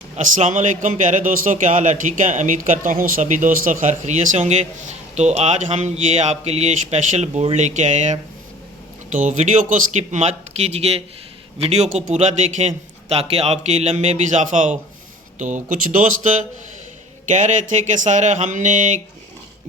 अस्सलाम वालेकुम प्यारे दोस्तों, क्या हाल है? ठीक है, उम्मीद करता हूँ सभी दोस्त खैर खैरियत से होंगे। तो आज हम ये आपके लिए स्पेशल बोर्ड लेके आए हैं, तो वीडियो को स्किप मत कीजिए, वीडियो को पूरा देखें ताकि आपके इल्म में भी इजाफ़ा हो। तो कुछ दोस्त कह रहे थे कि सर हमने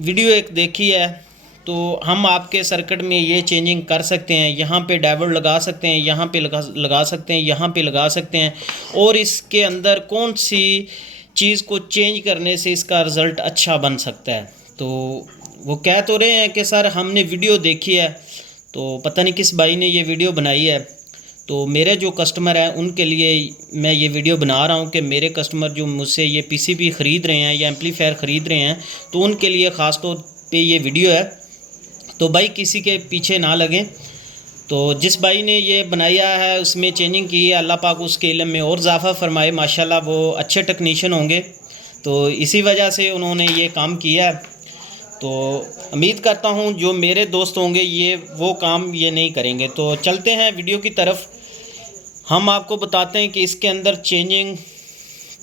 वीडियो एक देखी है, तो हम आपके सर्किट में ये चेंजिंग कर सकते हैं, यहाँ पे डायोड लगा सकते हैं, यहाँ पे लगा सकते हैं, यहाँ पे लगा सकते हैं, और इसके अंदर कौन सी चीज़ को चेंज करने से इसका रिज़ल्ट अच्छा बन सकता है। तो वो कह तो रहे हैं कि सर हमने वीडियो देखी है, तो पता नहीं किस भाई ने ये वीडियो बनाई है। तो मेरे जो कस्टमर हैं उनके लिए मैं ये वीडियो बना रहा हूँ कि मेरे कस्टमर जो मुझसे ये पीसीबी ख़रीद रहे हैं या एम्पलीफायर ख़रीद रहे हैं, तो उनके लिए ख़ास तौर पे ये वीडियो है। तो भाई किसी के पीछे ना लगें। तो जिस भाई ने ये बनाया है उसमें चेंजिंग की है, अल्लाह पाक उसके इल्म में और इजाफ़ा फरमाए, माशाल्लाह वो अच्छे टेक्नीशियन होंगे। तो इसी वजह से उन्होंने ये काम किया है। तो उम्मीद करता हूँ जो मेरे दोस्त होंगे ये वो काम ये नहीं करेंगे। तो चलते हैं वीडियो की तरफ। हम आपको बताते हैं कि इसके अंदर चेंजिंग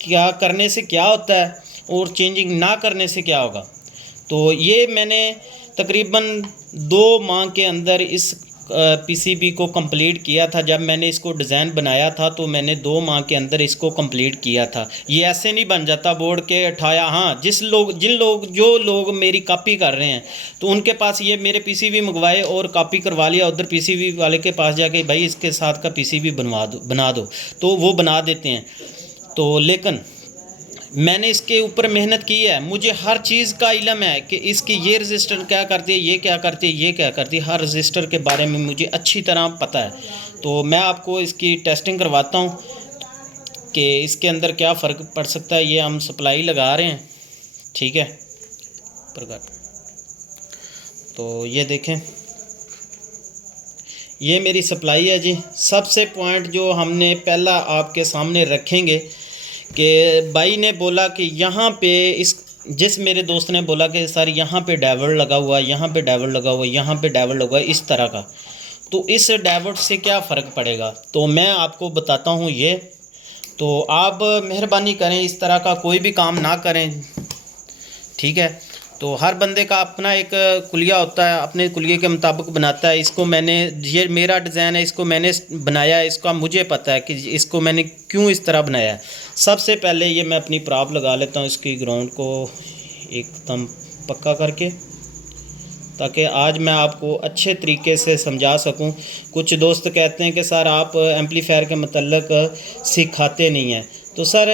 क्या करने से क्या होता है और चेंजिंग ना करने से क्या होगा। तो ये मैंने तकरीबन 2 माह के अंदर इस पीसीबी को कंप्लीट किया था। जब मैंने इसको डिज़ाइन बनाया था तो मैंने 2 माह के अंदर इसको कंप्लीट किया था। ये ऐसे नहीं बन जाता बोर्ड के उठाया। हाँ, जो लोग मेरी कॉपी कर रहे हैं तो उनके पास ये मेरे पीसीबी मंगवाए और कॉपी करवा लिया, उधर पीसीबी वाले के पास जाके भाई इसके साथ का पीसीबी बना दो, तो वो बना देते हैं। तो लेकिन मैंने इसके ऊपर मेहनत की है, मुझे हर चीज़ का इल्म है कि इसकी ये रजिस्टर क्या करती है, ये क्या करती है, ये क्या करती है, हर रजिस्टर के बारे में मुझे अच्छी तरह पता है। तो मैं आपको इसकी टेस्टिंग करवाता हूँ कि इसके अंदर क्या फ़र्क पड़ सकता है। ये हम सप्लाई लगा रहे हैं, ठीक है प्रकार। तो ये देखें, ये मेरी सप्लाई है जी। सबसे पॉइंट जो हमने पहला आपके सामने रखेंगे कि भाई ने बोला कि यहाँ पे जिस मेरे दोस्त ने बोला कि सर यहाँ पे डायोड लगा हुआ, यहाँ पे डायोड लगा हुआ, यहाँ पे डायोड लगा हुआ, इस तरह का, तो इस डायोड से क्या फ़र्क पड़ेगा तो मैं आपको बताता हूँ ये। तो आप मेहरबानी करें इस तरह का कोई भी काम ना करें, ठीक है। तो हर बंदे का अपना एक कुलिया होता है, अपने कुलिये के मुताबिक बनाता है। इसको मैंने, ये मेरा डिज़ाइन है, इसको मैंने बनाया है, इसका मुझे पता है कि इसको मैंने क्यों इस तरह बनाया है। सबसे पहले ये मैं अपनी प्रॉप लगा लेता हूँ इसकी ग्राउंड को एकदम पक्का करके, ताकि आज मैं आपको अच्छे तरीके से समझा सकूं। कुछ दोस्त कहते हैं कि सर आप एम्पलीफायर के मतलब सिखाते नहीं हैं। तो सर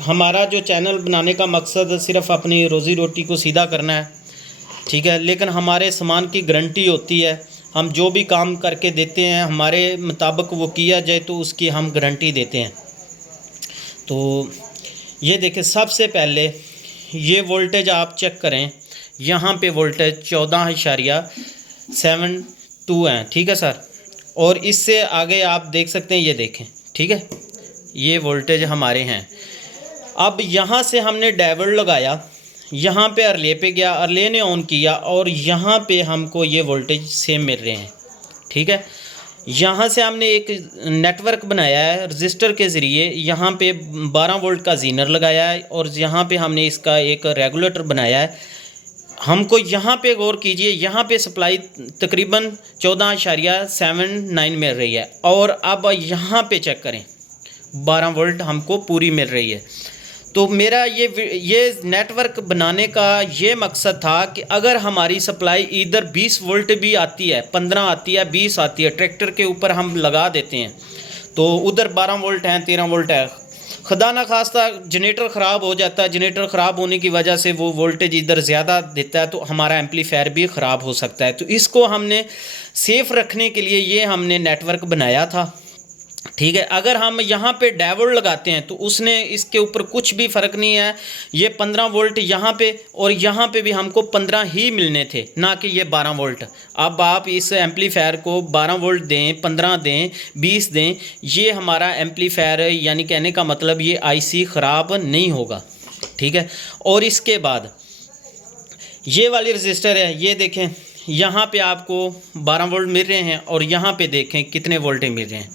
हमारा जो चैनल बनाने का मकसद सिर्फ़ अपनी रोज़ी रोटी को सीधा करना है, ठीक है। लेकिन हमारे सामान की गारंटी होती है, हम जो भी काम करके देते हैं हमारे मुताबिक वो किया जाए तो उसकी हम गारंटी देते हैं। तो ये देखें, सबसे पहले ये वोल्टेज आप चेक करें, यहाँ पे वोल्टेज 14.72 हैं, ठीक है सर। और इससे आगे आप देख सकते हैं, ये देखें, ठीक है, ये वोल्टेज हमारे हैं। अब यहाँ से हमने डायोड लगाया, यहाँ पे अर्ले पे गया, अर्ले ने ऑन किया और यहाँ पे हमको ये वोल्टेज सेम मिल रहे हैं, ठीक है। यहाँ से हमने एक नेटवर्क बनाया है रजिस्टर के ज़रिए, यहाँ पे 12 वोल्ट का जीनर लगाया है और यहाँ पे हमने इसका एक रेगुलेटर बनाया है। हमको यहाँ पे गौर कीजिए, यहाँ पे सप्लाई तकरीबन 14.79 मिल रही है और अब यहाँ पे चेक करें 12 वोल्ट हमको पूरी मिल रही है। तो मेरा ये नेटवर्क बनाने का ये मकसद था कि अगर हमारी सप्लाई इधर 20 वोल्ट भी आती है, 15 आती है, 20 आती है, ट्रैक्टर के ऊपर हम लगा देते हैं, तो उधर 12 वोल्ट हैं, 13 वोल्ट है, खुदा ना खास्ता जनरेटर ख़राब हो जाता है, जनरेटर ख़राब होने की वजह से वो वोल्टेज इधर ज़्यादा देता है तो हमारा एम्पलीफायर भी ख़राब हो सकता है। तो इसको हमने सेफ़ रखने के लिए ये हमने नेटवर्क बनाया था, ठीक है। अगर हम यहाँ पे डायोड लगाते हैं तो उसने इसके ऊपर कुछ भी फ़र्क नहीं है। ये 15 वोल्ट यहाँ पे और यहाँ पे भी हमको 15 ही मिलने थे, ना कि ये 12 वोल्ट। अब आप इस एम्पलीफायर को 12 वोल्ट दें, 15 दें, 20 दें, ये हमारा एम्पलीफायर यानी कहने का मतलब ये आईसी ख़राब नहीं होगा, ठीक है। और इसके बाद ये वाली रजिस्टर है, ये देखें, यहाँ पे आपको 12 वोल्ट मिल रहे हैं और यहाँ पे देखें कितने वोल्टेज मिल रहे हैं।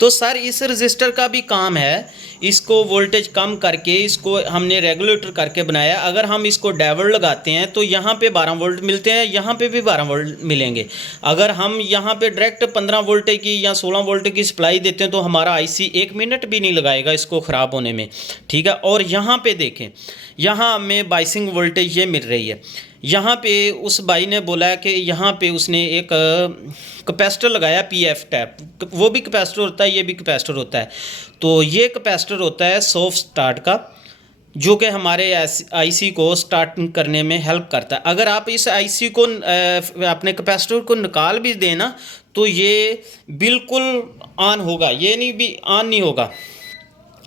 तो सर इस रजिस्टर का भी काम है, इसको वोल्टेज कम करके इसको हमने रेगुलेटर करके बनाया। अगर हम इसको डायोड लगाते हैं तो यहाँ पे 12 वोल्ट मिलते हैं, यहाँ पे भी 12 वोल्ट मिलेंगे। अगर हम यहाँ पे डायरेक्ट 15 वोल्ट की या 16 वोल्ट की सप्लाई देते हैं तो हमारा आईसी 1 मिनट भी नहीं लगाएगा इसको ख़राब होने में, ठीक है। और यहाँ पे देखें, यहाँ हमें बाइसिंग वोल्टेज ये मिल रही है। यहाँ पे उस भाई ने बोला है कि यहाँ पे उसने एक कैपेसिटर लगाया पीएफ टैप, वो भी कैपेसिटर होता है, ये भी कैपेसिटर होता है। तो ये कैपेसिटर होता है सॉफ्ट स्टार्ट का, जो कि हमारे आईसी को स्टार्ट करने में हेल्प करता है। अगर आप इस आईसी को अपने कैपेसिटर को निकाल भी देना तो ये बिल्कुल ऑन होगा, ये नहीं भी ऑन नहीं होगा।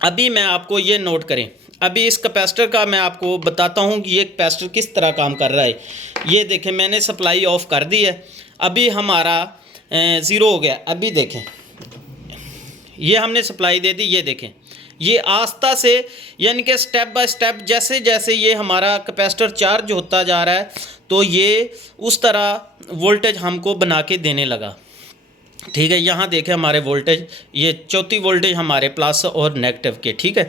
अभी मैं आपको ये नोट करें, अभी इस कैपेसिटर का मैं आपको बताता हूँ कि ये कैपेसिटर किस तरह काम कर रहा है। ये देखें, मैंने सप्लाई ऑफ कर दी है, अभी हमारा ज़ीरो हो गया। अभी देखें, ये हमने सप्लाई दे दी, ये देखें ये आस्ता से यानी कि स्टेप बाय स्टेप जैसे जैसे ये हमारा कैपेसिटर चार्ज होता जा रहा है तो ये उस तरह वोल्टेज हमको बना के देने लगा, ठीक है। यहाँ देखें हमारे वोल्टेज, ये चौथी वोल्टेज हमारे प्लस और नेगेटिव के, ठीक है।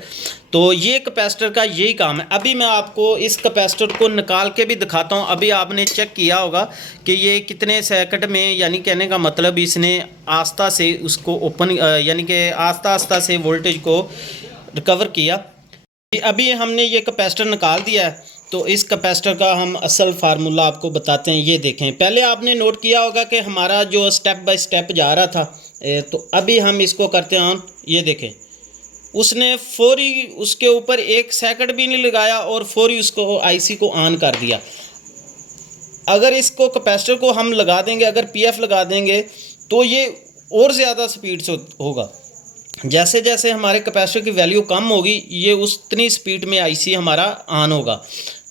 तो ये कैपेसिटर का यही काम है। अभी मैं आपको इस कैपेसिटर को निकाल के भी दिखाता हूँ। अभी आपने चेक किया होगा कि ये कितने सेकंड में, यानी कहने का मतलब इसने आस्ता से उसको ओपन यानी कि आस्ता आस्ता से वोल्टेज को रिकवर किया। अभी हमने ये कैपेसिटर निकाल दिया है, तो इस कैपेसिटर का हम असल फार्मूला आपको बताते हैं। ये देखें, पहले आपने नोट किया होगा कि हमारा जो स्टेप बाय स्टेप जा रहा था, तो अभी हम इसको करते हैं ऑन। ये देखें, उसने फौरी उसके ऊपर 1 सेकंड भी नहीं लगाया और फौरी उसको आईसी को ऑन कर दिया। अगर इसको कैपेसिटर को हम लगा देंगे, अगर पीएफ लगा देंगे तो ये और ज़्यादा स्पीड से होगा। जैसे जैसे हमारे कैपेसिटर की वैल्यू कम होगी ये उतनी स्पीड में आईसी हमारा ऑन होगा।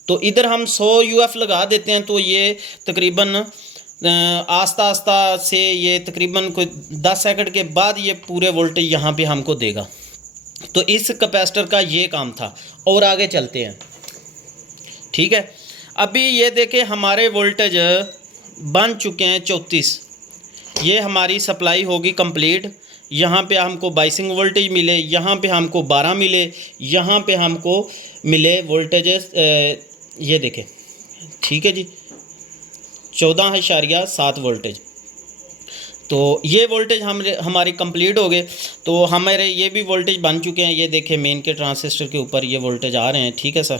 तो इधर हम 100 यूएफ लगा देते हैं तो ये तकरीबन आस्ता आस्ता से ये तकरीबन कोई 10 सेकंड के बाद ये पूरे वोल्टेज यहाँ पे हमको देगा। तो इस कैपेसिटर का ये काम था। और आगे चलते हैं, ठीक है। अभी ये देखें हमारे वोल्टेज बन चुके हैं 34। ये हमारी सप्लाई होगी कंप्लीट। यहाँ पे हमको बाइसिंग वोल्टेज मिले, यहाँ पे हमको 12 मिले, यहाँ पे हमको मिले वोल्टेजेस ये देखें, ठीक है जी, 14.7 वोल्टेज। तो ये वोल्टेज हमारी कंप्लीट हो गए। तो हमारे ये भी वोल्टेज बन चुके हैं। ये देखें मेन के ट्रांजिस्टर के ऊपर ये वोल्टेज आ रहे हैं, ठीक है सर,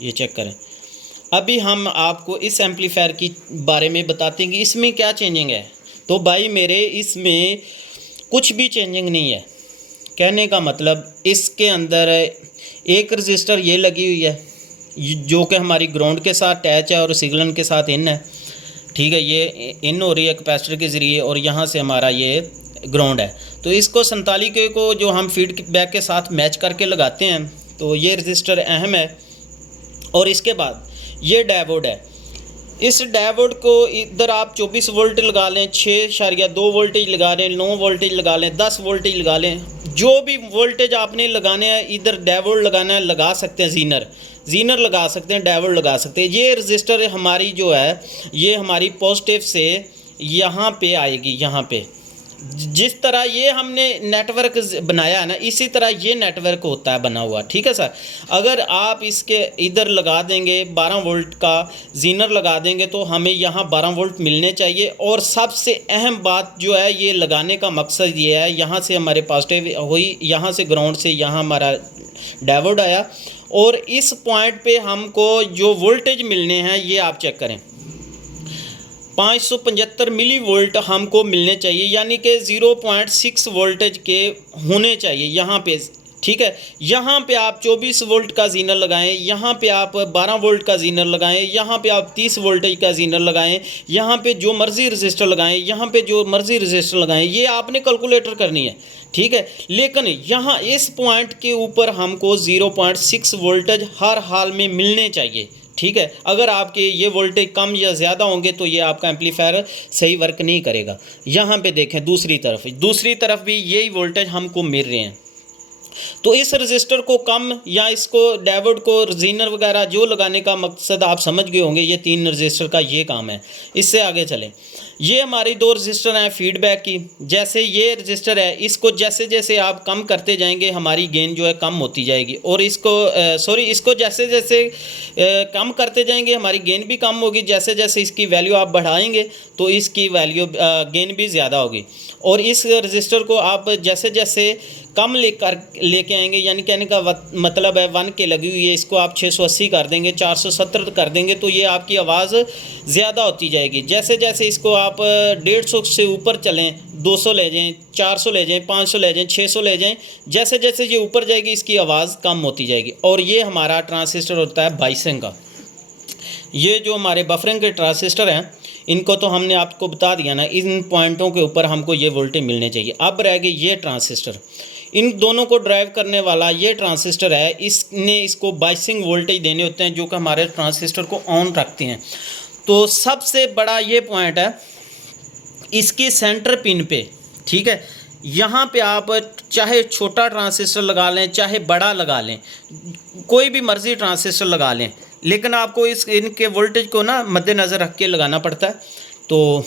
ये चेक करें। अभी हम आपको इस एम्पलीफायर की बारे में बताते हैं कि इसमें क्या चेंजिंग है। तो भाई मेरे इसमें कुछ भी चेंजिंग नहीं है। कहने का मतलब इसके अंदर एक रजिस्टर ये लगी हुई है जो कि हमारी ग्राउंड के साथ अटैच है और सिग्नल के साथ इन है, ठीक है। ये इन हो रही है कैपेसिटर के ज़रिए और यहाँ से हमारा ये ग्राउंड है। तो इसको 47 के को जो हम फीडबैक के साथ मैच करके लगाते हैं तो ये रजिस्टर अहम है। और इसके बाद ये डायोड है। इस डायोड को इधर आप 24 वोल्ट लगा लें, 6.2 वोल्टेज लगा लें, 9 वोल्टेज लगा लें, 10 वोल्टेज लगा लें, जो भी वोल्टेज आपने लगाने हैं इधर डायोड लगाना है लगा सकते हैं। जीनर लगा सकते हैं, डायोड लगा सकते हैं। ये रजिस्टर हमारी जो है ये हमारी पॉजिटिव से यहाँ पे आएगी। यहाँ पे जिस तरह ये हमने नेटवर्क बनाया है ना, इसी तरह ये नेटवर्क होता है बना हुआ, ठीक है सर। अगर आप इसके इधर लगा देंगे 12 वोल्ट का जीनर लगा देंगे तो हमें यहाँ 12 वोल्ट मिलने चाहिए। और सबसे अहम बात जो है ये लगाने का मकसद ये है, यहाँ से हमारे पॉजिटिव हुई, यहाँ से ग्राउंड से यहाँ हमारा डायोड आया और इस पॉइंट पे हमको जो वोल्टेज मिलने हैं ये आप चेक करें, 575 मिली वोल्ट हमको मिलने चाहिए, यानी कि 0.6 वोल्टेज के होने चाहिए यहाँ पे, ठीक है। यहाँ पे आप 24 वोल्ट का जीनर लगाएं, यहाँ पे आप 12 वोल्ट का जीनर लगाएं, यहाँ पे आप 30 वोल्टेज का जीनर लगाएं, यहाँ पे जो मर्ज़ी रजिस्टर लगाएं, यहाँ पे जो मर्ज़ी रजिस्टर लगाएं, ये आपने कैलकुलेटर करनी है, ठीक है। लेकिन यहाँ इस पॉइंट के ऊपर हमको 0.6 वोल्टेज हर हाल में मिलने चाहिए, ठीक है। अगर आपके ये वोल्टेज कम या ज़्यादा होंगे तो ये आपका एम्पलीफायर सही वर्क नहीं करेगा। यहाँ पे देखें दूसरी तरफ भी यही वोल्टेज हमको मिल रहे हैं। तो इस रजिस्टर को कम या इसको डायोड को जीनर वगैरह जो लगाने का मकसद आप समझ गए होंगे। ये 3 रजिस्टर का ये काम है। इससे आगे चलें। ये हमारी दो रजिस्टर हैं फीडबैक की। जैसे ये रजिस्टर है, इसको जैसे जैसे आप कम करते जाएंगे हमारी गेन जो है कम होती जाएगी, और इसको जैसे जैसे कम करते जाएंगे हमारी गेन भी कम होगी। जैसे जैसे इसकी वैल्यू आप बढ़ाएंगे तो इसकी वैल्यू गेन भी ज़्यादा होगी। और इस रजिस्टर को आप जैसे जैसे कम लेके आएंगे, यानी कहने का मतलब है 1 के लगी हुई है, इसको आप 680 कर देंगे, 470 कर देंगे, तो ये आपकी आवाज़ ज़्यादा होती जाएगी। जैसे जैसे इसको आप 150 से ऊपर चलें, 200 ले जाएं, 400 ले जाएं, 500 ले जाएं, 600 ले जाएं, जैसे जैसे ये ऊपर जाएगी इसकी आवाज़ कम होती जाएगी। और ये हमारा ट्रांसिस्टर होता है बाइसिंग का। ये जो हमारे बफरिंग के ट्रांसिस्टर हैं, इनको तो हमने आपको बता दिया ना, इन पॉइंटों के ऊपर हमको ये वोल्टेज मिलने चाहिए। अब रह गए ये ट्रांसिस्टर, इन दोनों को ड्राइव करने वाला ये ट्रांसिस्टर है, इसको बाइसिंग वोल्टेज देने होते हैं जो कि हमारे ट्रांसिस्टर को ऑन रखते हैं। तो सबसे बड़ा ये पॉइंट है इसकी सेंटर पिन पे, ठीक है। यहाँ पे आप चाहे छोटा ट्रांसिस्टर लगा लें चाहे बड़ा लगा लें, कोई भी मर्ज़ी ट्रांसिस्टर लगा लें, लेकिन आपको इनके वोल्टेज को ना मद्देनज़र रख के लगाना पड़ता है। तो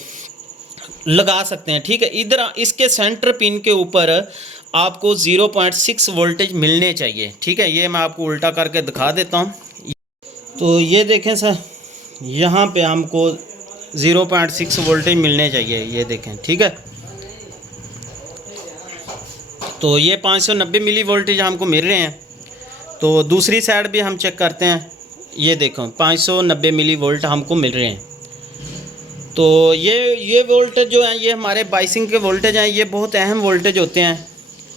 लगा सकते हैं, ठीक है। इधर इसके सेंटर पिन के ऊपर आपको 0.6 वोल्टेज मिलने चाहिए, ठीक है। ये मैं आपको उल्टा करके दिखा देता हूँ। तो ये देखें सर, यहाँ पे हमको 0.6 वोल्टेज मिलने चाहिए, ये देखें, ठीक है। तो ये 590 मिली वोल्टेज हमको मिल रहे हैं। तो दूसरी साइड भी हम चेक करते हैं, ये देखो 590 मिली वोल्ट हमको मिल रहे हैं। तो ये वोल्टेज जो हैं ये हमारे बाइसिंग के वोल्टेज हैं, ये बहुत अहम वोल्टेज होते हैं,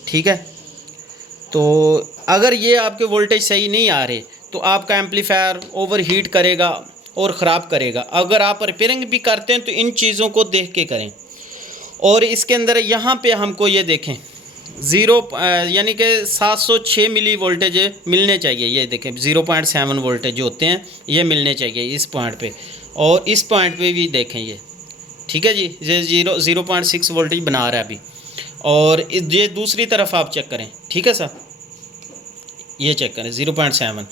ठीक है। तो अगर ये आपके वोल्टेज सही नहीं आ रहे तो आपका एम्पलीफायर ओवरहीट करेगा और ख़राब करेगा। अगर आप रिपेयरिंग भी करते हैं तो इन चीज़ों को देख के करें। और इसके अंदर यहाँ पे हमको ये देखें यानी कि 706 मिली वोल्टेज मिलने चाहिए, ये देखें 0.7 वोल्टेज जो होते हैं ये मिलने चाहिए इस पॉइंट पे, और इस पॉइंट पे भी देखें ये, ठीक है जी। ये 0.6 वोल्टेज बना रहा है अभी। और ये दूसरी तरफ आप चेक करें, ठीक है सर, ये चेक करें 0.7।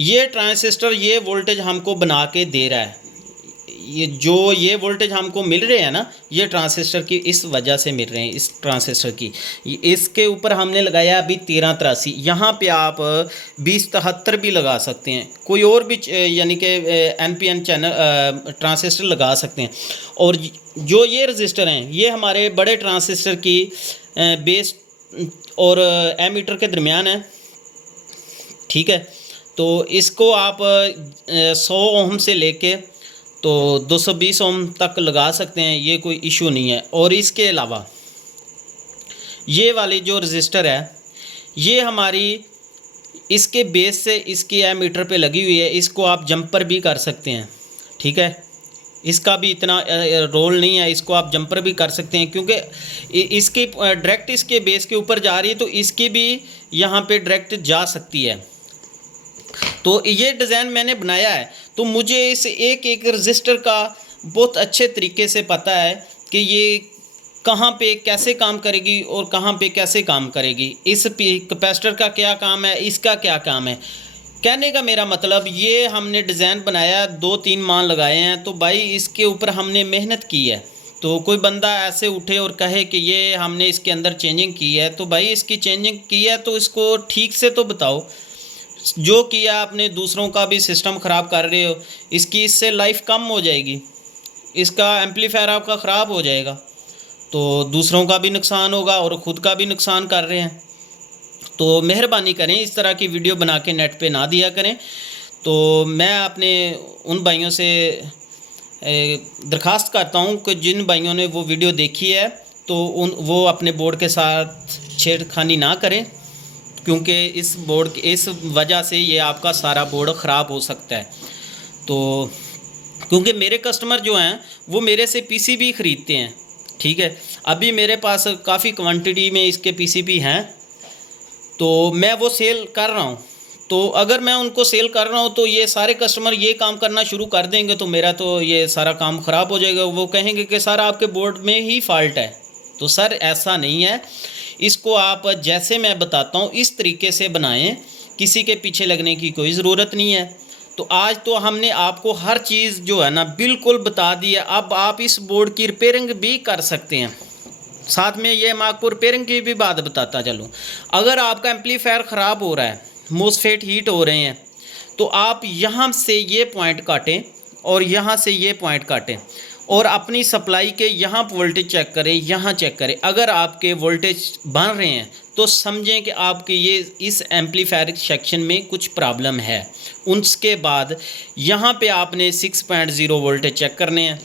ये ट्रांसिस्टर ये वोल्टेज हमको बना के दे रहा है। ये वोल्टेज हमको मिल रहे हैं ना, ये ट्रांसिस्टर की इस वजह से मिल रहे हैं, इस ट्रांसिस्टर की। इसके ऊपर हमने लगाया अभी 1383, यहाँ पे आप 2073 भी लगा सकते हैं, कोई और भी यानी कि NPN चैनल ट्रांसिस्टर लगा सकते हैं। और जो ये रजिस्टर हैं ये हमारे बड़े ट्रांसिस्टर की बेस और एमीटर के दरमियान है, ठीक है। तो इसको आप 100 ओम से लेके तो 220 ओम तक लगा सकते हैं, ये कोई इशू नहीं है। और इसके अलावा ये वाली जो रजिस्टर है ये हमारी इसके बेस से इसकी एमीटर पे लगी हुई है, इसको आप जंपर भी कर सकते हैं, ठीक है। इसका भी इतना रोल नहीं है, इसको आप जंपर भी कर सकते हैं क्योंकि इसकी डायरेक्ट इसके बेस के ऊपर जा रही है, तो इसकी भी यहाँ पे डायरेक्ट जा सकती है। तो ये डिज़ाइन मैंने बनाया है, तो मुझे इस एक एक रजिस्टर का बहुत अच्छे तरीके से पता है कि ये कहाँ पे कैसे काम करेगी और कहाँ पे कैसे काम करेगी। इस कैपेसिटर का क्या काम है, इसका क्या काम है। कहने का मेरा मतलब ये हमने डिज़ाइन बनाया, 2-3 माह लगाए हैं, तो भाई इसके ऊपर हमने मेहनत की है। तो कोई बंदा ऐसे उठे और कहे कि ये हमने इसके अंदर चेंजिंग की है, तो भाई इसकी चेंजिंग की है तो इसको ठीक से तो बताओ। जो किया आपने दूसरों का भी सिस्टम ख़राब कर रहे हो, इसकी इससे लाइफ कम हो जाएगी, इसका एम्पलीफायर आपका ख़राब हो जाएगा, तो दूसरों का भी नुकसान होगा और ख़ुद का भी नुकसान कर रहे हैं। तो मेहरबानी करें इस तरह की वीडियो बना के नेट पे ना दिया करें। तो मैं अपने उन भाइयों से दरख्वास्त करता हूं कि जिन भाइयों ने वो वीडियो देखी है तो वो अपने बोर्ड के साथ छेड़खानी ना करें, क्योंकि इस वजह से ये आपका सारा बोर्ड ख़राब हो सकता है। तो क्योंकि मेरे कस्टमर जो हैं वो मेरे से PCB ख़रीदते हैं, ठीक है। अभी मेरे पास काफ़ी क्वांटिटी में इसके PCB हैं, तो मैं वो सेल कर रहा हूँ। तो अगर मैं उनको सेल कर रहा हूँ तो ये सारे कस्टमर ये काम करना शुरू कर देंगे तो मेरा तो ये सारा काम ख़राब हो जाएगा। वो कहेंगे कि सर आपके बोर्ड में ही फ़ाल्ट है। तो सर ऐसा नहीं है, इसको आप जैसे मैं बताता हूँ इस तरीके से बनाएं, किसी के पीछे लगने की कोई ज़रूरत नहीं है। तो आज तो हमने आपको हर चीज़ जो है ना बिल्कुल बता दी है। अब आप इस बोर्ड की रिपेयरिंग भी कर सकते हैं। साथ में ये मैं आपको रिपेयरिंग की भी बात बताता चलूँ। अगर आपका एम्पलीफायर ख़राब हो रहा है, मोसफेट हीट हो रहे हैं, तो आप यहाँ से ये पॉइंट काटें और यहाँ से ये पॉइंट काटें और अपनी सप्लाई के यहाँ वोल्टेज चेक करें, यहाँ चेक करें। अगर आपके वोल्टेज बन रहे हैं तो समझें कि आपके ये इस एम्पलीफायर सेक्शन में कुछ प्रॉब्लम है। उसके बाद यहाँ पे आपने 6.0 वोल्टेज चेक करने हैं,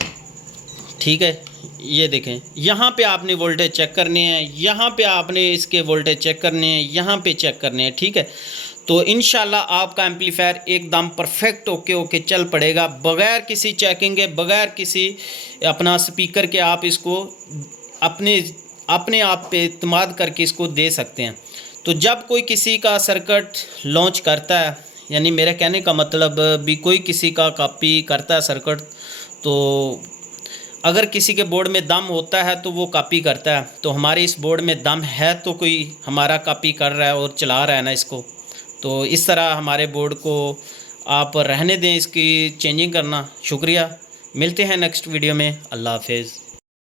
ठीक है। ये देखें, यहाँ पे आपने वोल्टेज चेक करने हैं, यहाँ पे आपने इसके वोल्टेज चेक करने हैं, यहाँ पे चेक करने हैं, ठीक है। तो इंशाल्लाह आपका एम्पलीफायर एकदम परफेक्ट ओके चल पड़ेगा, बग़ैर किसी चेकिंग के, बग़ैर किसी अपना स्पीकर के। आप इसको अपने आप पे इत्मीनान करके इसको दे सकते हैं। तो जब कोई किसी का सर्किट लॉन्च करता है, यानी मेरे कहने का मतलब भी कोई किसी का कॉपी करता है सर्किट, तो अगर किसी के बोर्ड में दम होता है तो वो कॉपी करता है। तो हमारे इस बोर्ड में दम है तो कोई हमारा कॉपी कर रहा है और चला रहा है ना इसको। तो इस तरह हमारे बोर्ड को आप रहने दें, इसकी चेंजिंग करना। शुक्रिया, मिलते हैं नेक्स्ट वीडियो में। अल्लाह हाफिज़।